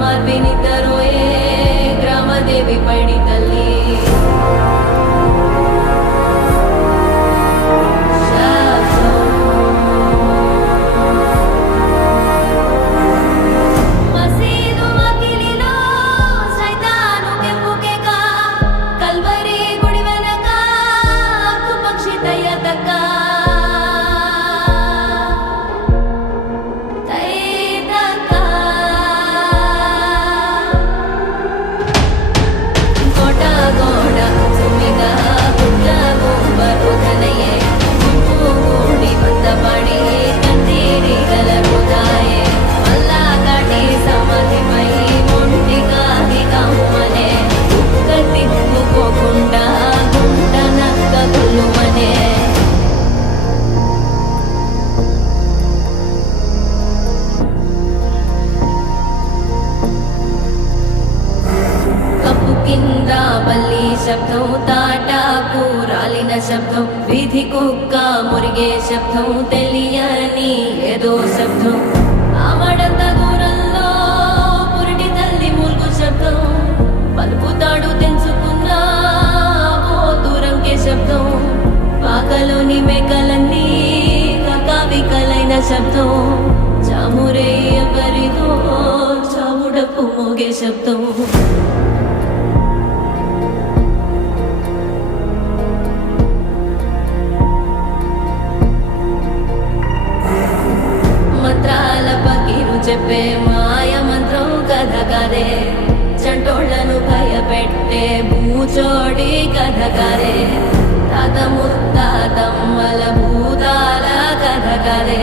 మార్పినిద్దరోయే గ్రామదేవి పైడి తల్లి కింద బల్లి శబ్దం తాటాకు రాలిన శబ్దం వీధి కుక్క మురిగే శబ్దం తెలియని ఏదో శబ్దం ఆమడంత దూరంలో పురిటి తల్లి మూల్గు శబ్దం పలుకుతాడు తెంచుకున్న ఓ దూరంకే శబ్దం పాకలోని మేకలన్నీ కకావికలైన శబ్దం చామురే ఎవరిదో చాముడపు మోగే శబ్దం చెప్పే మాయ మంత్రం కథ కదే చంటోళ్లను భయపెట్టే భూచోడి కథ కదే తాత ముత్తాతమ్మల భూతాల కథ కదే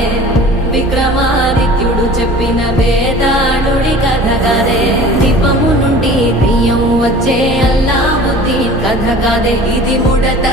విక్రమాదిత్యుడు చెప్పిన వేదాళుడి కథ కదే దీపము నుండి దెయ్యం వచ్చే అల్లావుద్దీన్ కథ కదే ఇది ముడత